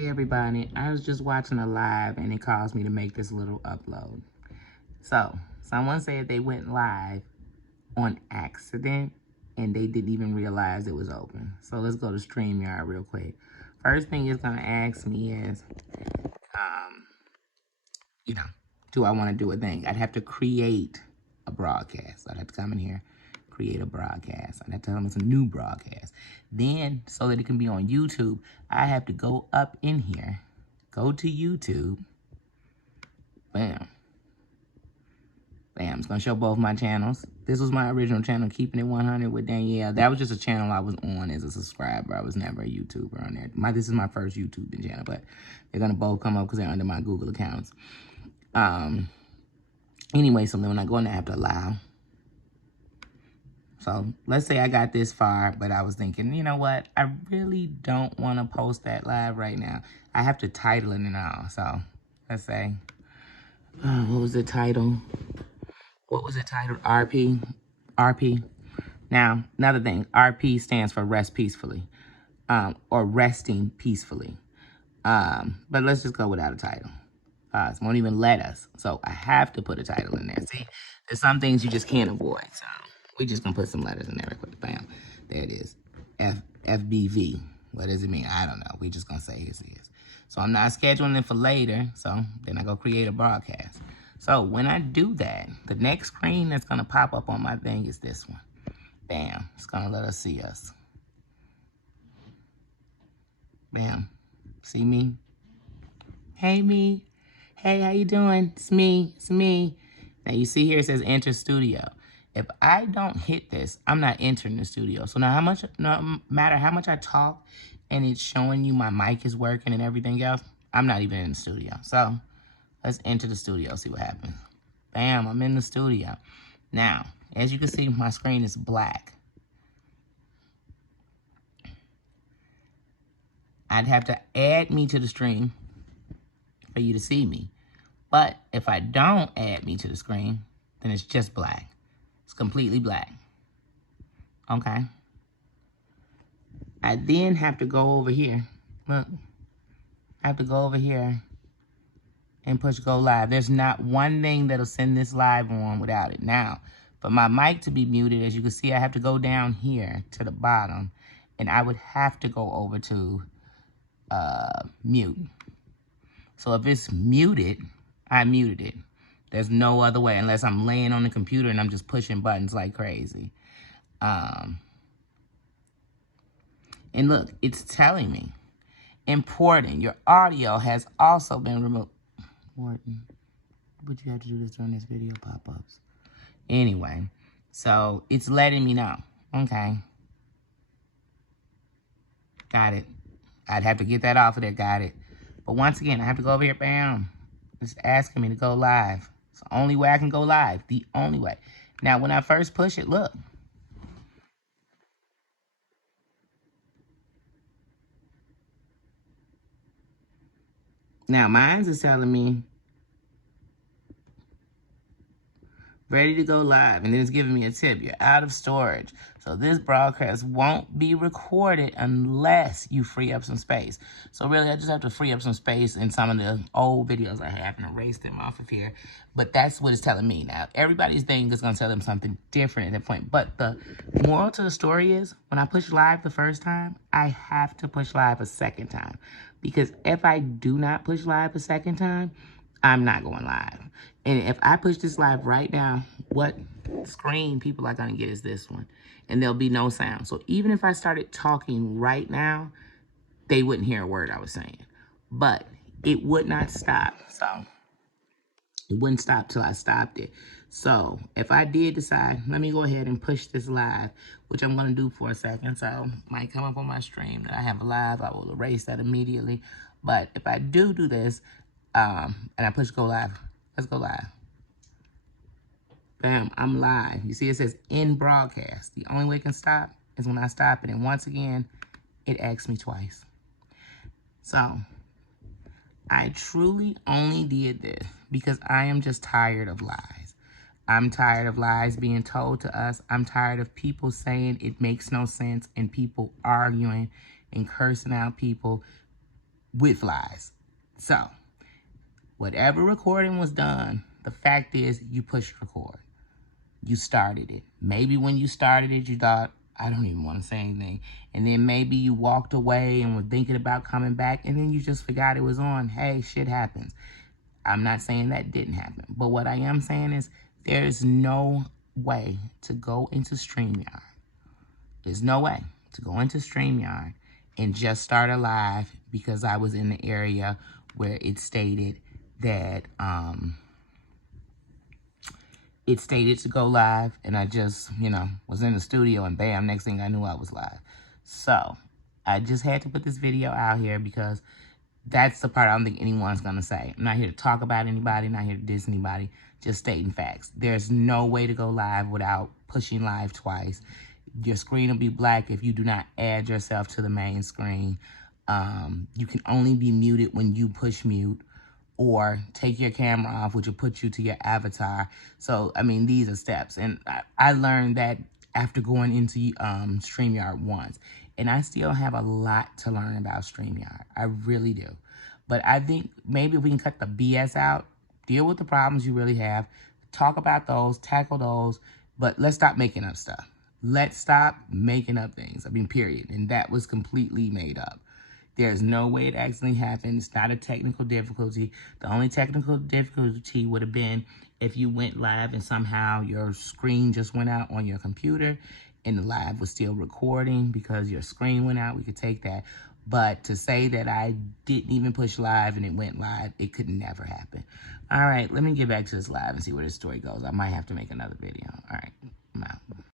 Hey everybody, I was just watching a live and it caused me to make this little upload. So, someone said they went live on accident and they didn't even realize it was open. So let's go to StreamYard real quick. First thing it's gonna ask me is, um, you know, do I wanna do a thing? I'd have to create a broadcast. I'd have to come in here, create a broadcast. I'd have to tell them it's a new broadcast. Then, so that it can be on YouTube, I have to go up in here, go to YouTube, bam. Bam, it's gonna show both my channels. This was my original channel, Keeping It 100 with Danielle. That was just a channel I was on as a subscriber. I was never a YouTuber on there. This is my first YouTubing channel, but they're gonna both come up because they're under my Google accounts. Anyway, so then when I go in there, I have to allow. So let's say I got this far, but I was thinking, you know what? I really don't want to post that live right now. I have to title it and all. So let's say, what was the title? What was it titled? RP? RP. Now, another thing, RP stands for rest peacefully, or resting peacefully. But let's just go without a title. It won't even let us. So I have to put a title in there. See, there's some things you just can't avoid. So we just gonna put some letters in there real quick. Bam. There it is. FBV. What does it mean? I don't know. We just gonna say here it is. So I'm not scheduling it for later. So then I go create a broadcast. So when I do that, the next screen that's gonna pop up on my thing is this one. Bam. It's gonna let us see us. Bam. See me? Hey, me. Hey, how you doing? It's me. It's me. Now, you see here it says enter studio. If I don't hit this, I'm not entering the studio. So now no matter how much I talk and it's showing you my mic is working and everything else, I'm not even in the studio. So let's enter the studio, see what happens. Bam, I'm in the studio. Now, as you can see, my screen is black. I'd have to add me to the stream for you to see me. But if I don't add me to the screen, then it's just black. It's completely black. Okay? I then have to go over here. Look. I have to go over here and push go live. There's not one thing that'll send this live on without it. Now, for my mic to be muted, as you can see, I have to go down here to the bottom, and I would have to go over to mute. So if it's muted, I muted it. There's no other way unless I'm laying on the computer and I'm just pushing buttons like crazy. And look, it's telling me, important, your audio has also been removed. Important, would you have to do this during this video pop-ups? Anyway, so it's letting me know. Okay. Got it. I'd have to get that off of there, got it. But once again, I have to go over here, bam. It's asking me to go live. It's the only way I can go live. The only way. Now, when I first push it, look. Now, mine's is telling me ready to go live. And then it's giving me a tip. You're out of storage. So this broadcast won't be recorded unless you free up some space. So really, I just have to free up some space in some of the old videos I have and erase them off of here. But that's what it's telling me. Now, everybody's thing is going to tell them something different at that point. But the moral to the story is, when I push live the first time, I have to push live a second time. Because if I do not push live a second time, I'm not going live. And if I push this live right now, what screen people are going to get is this one. And there'll be no sound. So even if I started talking right now, they wouldn't hear a word I was saying. But it would not stop. So it wouldn't stop till I stopped it. So if I did decide, let me go ahead and push this live, which I'm going to do for a second. So it might come up on my stream that I have a live. I will erase that immediately. But if I do this, and I push go live, let's go live. Bam, I'm live. You see it says in broadcast. The only way it can stop is when I stop it. And once again, it asks me twice. So I truly only did this because I am just tired of lies. I'm tired of lies being told to us. I'm tired of people saying it makes no sense and people arguing and cursing out people with flies. So, whatever recording was done, the fact is you pushed record. You started it. Maybe when you started it, you thought, I don't even want to say anything. And then maybe you walked away and were thinking about coming back, and then you just forgot it was on. Hey, shit happens. I'm not saying that didn't happen. But what I am saying is there's no way to go into StreamYard. There's no way to go into StreamYard and just start a live because I was in the area where it stated that it stated to go live, and I just, was in the studio, and bam, next thing I knew I was live. So I just had to put this video out here because that's the part I don't think anyone's going to say. I'm not here to talk about anybody, not here to diss anybody, just stating facts. There's no way to go live without pushing live twice. Your screen will be black if you do not add yourself to the main screen. You can only be muted when you push mute, or take your camera off, which will put you to your avatar. So, I mean, these are steps. And I learned that after going into StreamYard once. And I still have a lot to learn about StreamYard. I really do. But I think maybe if we can cut the BS out, deal with the problems you really have, talk about those, tackle those, but let's stop making up stuff. Let's stop making up things. I mean, period. And that was completely made up. There's no way it actually happened. It's not a technical difficulty. The only technical difficulty would have been if you went live and somehow your screen just went out on your computer and the live was still recording because your screen went out. We could take that. But to say that I didn't even push live and it went live, it could never happen. All right, let me get back to this live and see where this story goes. I might have to make another video. All right, I'm out.